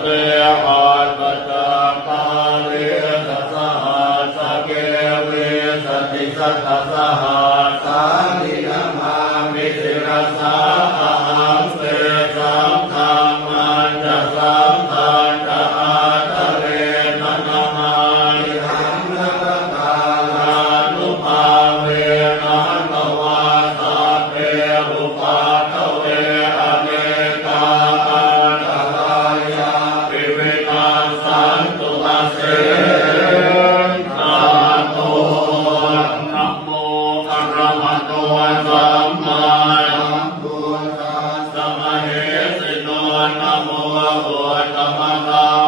เตอัตปะตาปาลิสัสสหัสสะเกวิสติสัสสะหัสสะนิยมามิสิรสาอาหังเสสัมธัมมันจะสัมพันธ์อาทะเรนนามานิหังนักตาลานุภาเวนะตวาสัพเพอุปาทเวอเนกาอันตรายาปิวินาสันตุอาเส